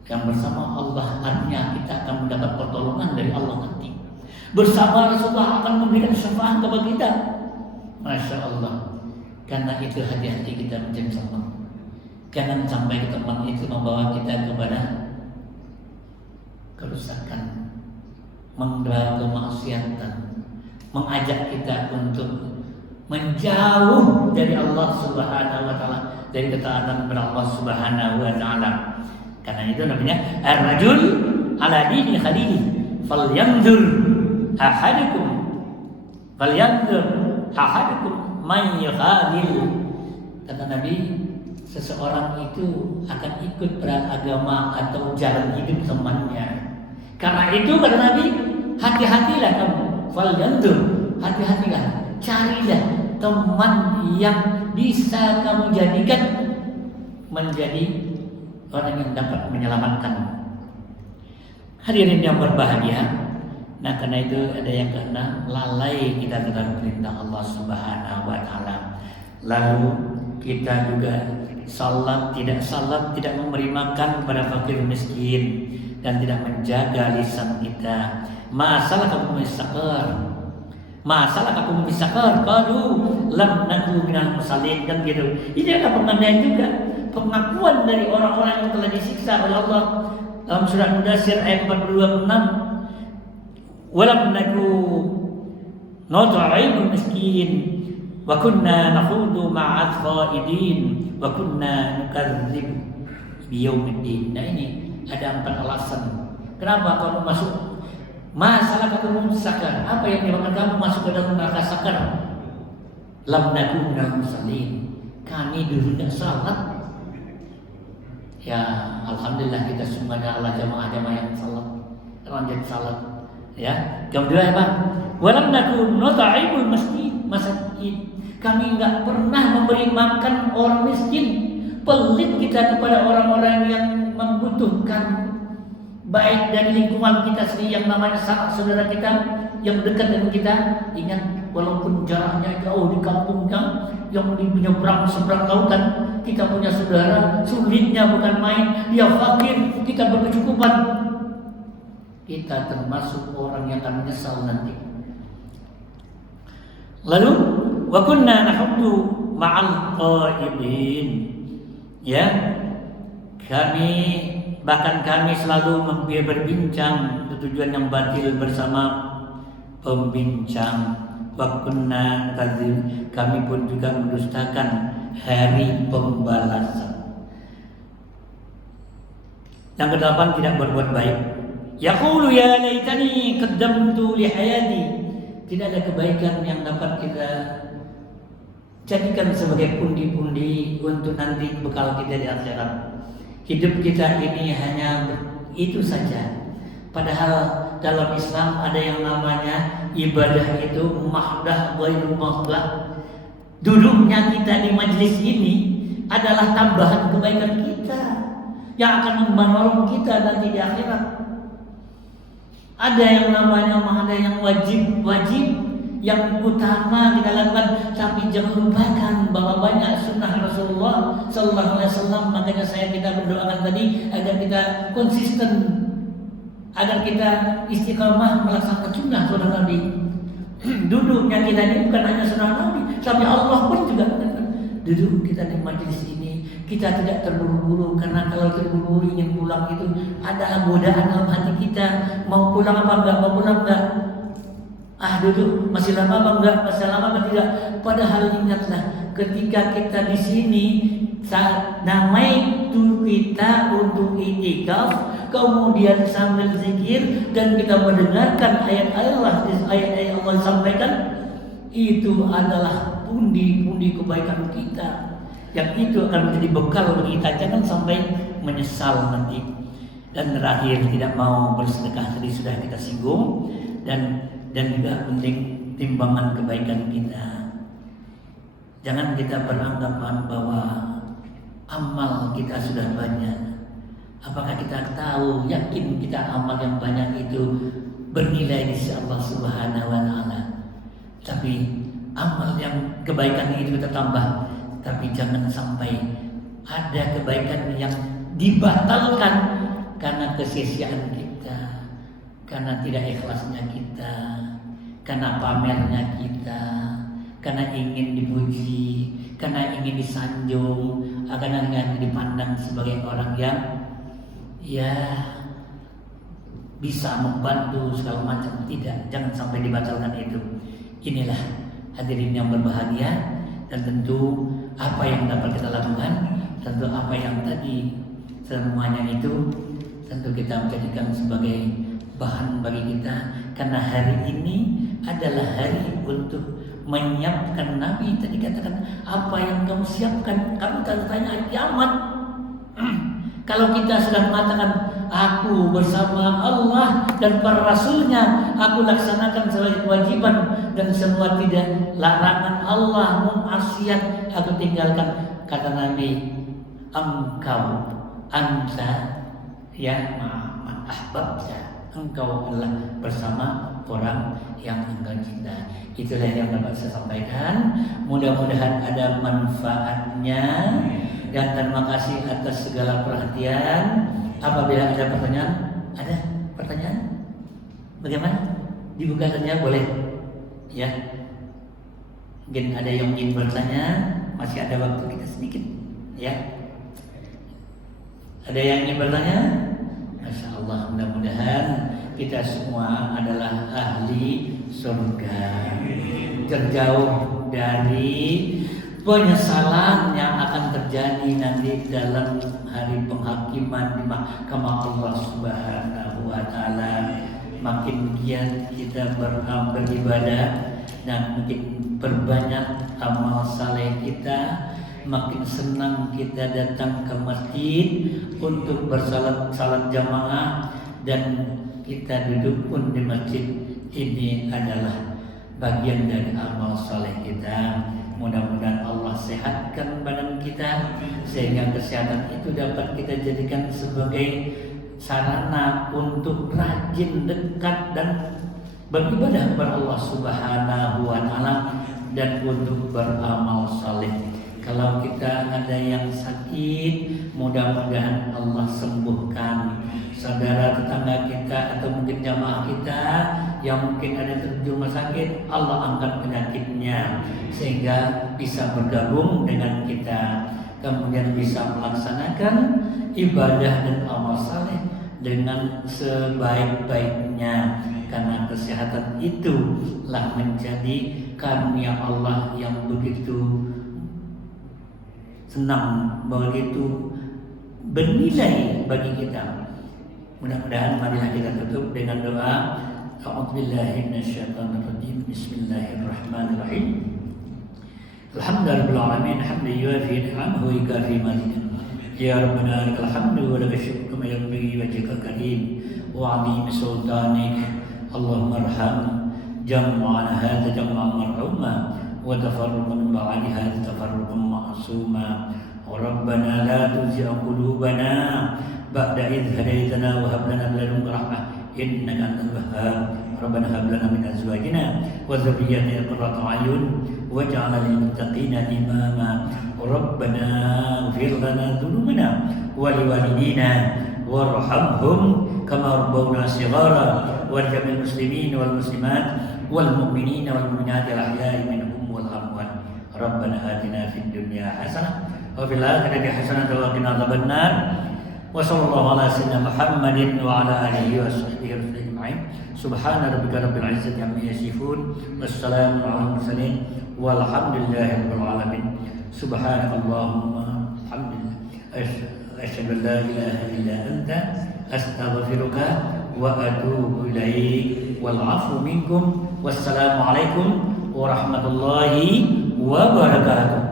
Yang bersama Allah artinya kita akan mendapat pertolongan dari Allah nanti. Bersama Rasulullah akan memberikan syafaat kepada kita. Masya Allah. Karena itu hati-hati kita mencari teman. Jangan sampai teman itu membawa kita kepada kerusakan, membawa kemaksiatan, mengajak kita untuk menjauh dari Allah Subhanahu wa taala, dari ketaatan kepada Allah Subhanahu wa taala. Karena itu namanya ar-rajul ala dini khalili falyanzur ahadukum man yukhalil. Kata Nabi, seseorang itu akan ikut beragama atau jalan hidup temannya. Karena itu kata Nabi, hati-hatilah kamu, falyanzur, hati-hatilah, carilah teman yang bisa kamu jadikan menjadi orang yang dapat menyelamatkan. Hadirin yang berbahagia, nah karena itu ada yang keenam, lalai kita terhadap perintah Allah Subhanahu wa taala. Lalu kita juga salat, tidak memberi makan kepada fakir miskin, dan tidak menjaga lisan kita. Masalah kamu misakar, qalu lam naku minal musallin, kan gitu. Ini adalah pengandaian juga, pengakuan dari orang-orang yang telah disiksa oleh Allah dalam surah Mudaththir ayat 42-46. Walam naku nut'imul miskin wa kunna nakhudu ma'al qaidin wa kunna nukadzdzib biyaumiddin. Nah, ini ada 4 alasan kenapa kamu masuk masalah kamu sakar. Apa yang menyebabkan kamu masuk ke dalam neraka sakar? Lam naku minal musallin, kami dulu tidak salat. Ya, alhamdulillah kita semua adalah jamaah-jamaah yang salat, rajin salat. Ya, kedua apa? Walam naku nut'imul masakin, kami enggak pernah memberi makan orang miskin. Pelit kita kepada orang-orang yang membutuhkan, baik dari lingkungan kita sendiri yang namanya sanak saudara kita yang dekat dengan kita. Ingat, walaupun jaraknya jauh di kampungnya yang di menyeberang seberang lautan, kita punya saudara, sulitnya bukan main, dia fakir, kita berkecukupan. Kita termasuk orang yang akan menyesal nanti. Lalu wa kunna nahuddu ma'al qa'imin. Ya, kami selalu berbincang tujuan yang batil bersama pembincang. Wa kunna kadzib, kami pun juga mendustakan hari pembalasan. Yang kedelapan, tidak berbuat baik. Yaqulu ya laitani qaddamtu li hayati. Tidak ada kebaikan yang dapat kita jadikan sebagai pundi-pundi untuk nanti bekal kita di akhirat. Hidup kita ini hanya itu saja. Padahal dalam Islam ada yang namanya ibadah itu mahdah ghairu mahdah. Duduknya kita di majelis ini adalah tambahan kebaikan kita yang akan menolong kita nanti di akhirat. Ada yang namanya ada yang wajib yang utama kita lakukan, tapi jangan lupakan bahwa banyak sunnah Rasulullah Sallallahu Alaihi Wasallam. Makanya saya kita berdoakan tadi agar kita konsisten, agar kita istiqamah melaksanakan sunnah Nabi. Duduknya kita ini bukan hanya sunnah Nabi, tapi Allah pun juga duduk kita di majelis ini. Kita tidak terburu-buru, karena kalau terburu-buru ingin pulang itu ada godaan dalam hati kita. Mau pulang apa enggak? Mau pulang enggak? Duduk masih lama apa enggak? Masih lama apa tidak? Padahal ingatlah, ketika kita di sini saat namai itu kita untuk itikaf, kemudian sambil zikir dan kita mendengarkan ayat-ayat Allah sampaikan, itu adalah pundi-pundi kebaikan kita. Yang itu akan menjadi bekal bagi kita, jangan sampai menyesal nanti. Dan terakhir, tidak mau bersedekah, tadi sudah kita singgung, dan juga penting timbangan kebaikan kita. Jangan kita beranggapan bahwa amal kita sudah banyak. Apakah kita tahu, yakin kita amal yang banyak itu bernilai di sisi Allah Subhanahu wa Ta'ala? Tapi amal yang kebaikan itu kita tambah. Tapi jangan sampai ada kebaikan yang dibatalkan karena kesia-siaan kita, karena tidak ikhlasnya kita, karena pamernya kita, karena ingin dipuji, karena ingin disanjung, karena ingin dipandang sebagai orang yang bisa membantu segala macam. Tidak, jangan sampai dibatalkan itu. Inilah hadirin yang berbahagia. Dan tentu apa yang dapat kita lakukan, tentu apa yang tadi semuanya itu tentu kita menjadikan sebagai bahan bagi kita, karena hari ini adalah hari untuk menyiapkan. Nabi tadi katakan, apa yang kamu siapkan? Kamu tanya hari kiamat. Kalau kita sudah mengatakan aku bersama Allah dan para Rasulnya, aku laksanakan sebagai kewajiban dan semua tidak larangan Allah, maksiat aku tinggalkan. Kata Nabi, engkau anta ya man ahbabta, engkau adalah bersama orang yang engkau cinta. Itulah yang dapat saya sampaikan. Mudah-mudahan ada manfaatnya. dan terima kasih atas segala perhatian. Apabila ada pertanyaan, ada pertanyaan? Bagaimana? Dibuka saja boleh, ya. Mungkin ada yang ingin bertanya, masih ada waktu kita sedikit, ya. Ada yang ingin bertanya? Masya Allah, mudah-mudahan kita semua adalah ahli surga, terjauh dari penyesalan yang akan terjadi nanti dalam hari penghakiman di mahkamah Allah Subhanahu wa taala. Makin giat kita beribadah dan makin berbanyak amal saleh kita, makin senang kita datang ke masjid untuk bersalat jamaah, dan kita duduk pun di masjid. Ini adalah bagian dari amal saleh kita. Mudah-mudahan Allah sehatkan badan kita sehingga kesehatan itu dapat kita jadikan sebagai sarana untuk rajin dekat dan beribadah kepada Allah Subhanahu wa taala dan untuk beramal saleh. Kalau kita ada yang sakit, mudah-mudahan Allah sembuhkan. Saudara tetangga kita atau mungkin jamaah kita yang mungkin ada di rumah sakit, Allah angkat penyakitnya sehingga bisa bergabung dengan kita, kemudian bisa melaksanakan ibadah dan amal saleh dengan sebaik-baiknya, karena kesehatan itulah menjadi karunia Allah yang begitu senang, begitu bernilai bagi kita. Mudah-mudahan marilah kita tutup dengan doa. A'udzubillahi minasyaitonirrajim. Bismillahirrahmanirrahim. Alhamdulillahirabbil alamin, hamdan yuwafi ni'amahu wa yukafi mazidah. Ya Rabbana lakal hamdu wa lakal syukru kama yanbaghi li wajhikal karim wa 'azimi sultanik. Allahumma arham jam'ana hadza jam'an marhuma wa tafarruqan min ba'di hadza tafarruqan ma'suma. Rabbana la tuzigh qulubana ba'da idh hadaytana wa hab lana min ladunka rahmah innaka antal wahhab. Rabbana hab lana min azwajina wa dhurriyyatina qurrata a'yun waj'alna lil muttaqina imama. Rabbana ighfir lana dhunubana wa liwalidina warhamhum kama rabbawna shighara warhamil muslimin wal muslimat wal mu'minina wal mu'minat al ahya'i minhum wal amwat. Rabbana atina fid dunya hasanah wa fil akhirati hasanah wa qina adzabannar. Wa sallallahu ala sayyidina Muhammadin wa ala alihi wa sahbihi ajma'in. Subhana rabbika rabbil izzati amma yasifun. Wassalamu ala mursalin walhamdulillahi rabbil alamin. Subhanakallahumma hamdillah asyhadu an la ilaha illa anta astaghfiruka wa atubu ilaik. Wal 'afwu minkum. Wassalamu alaikum warahmatullahi wabarakatuh.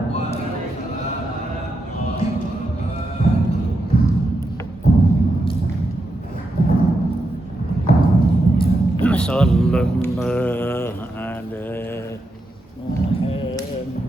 Sallallahu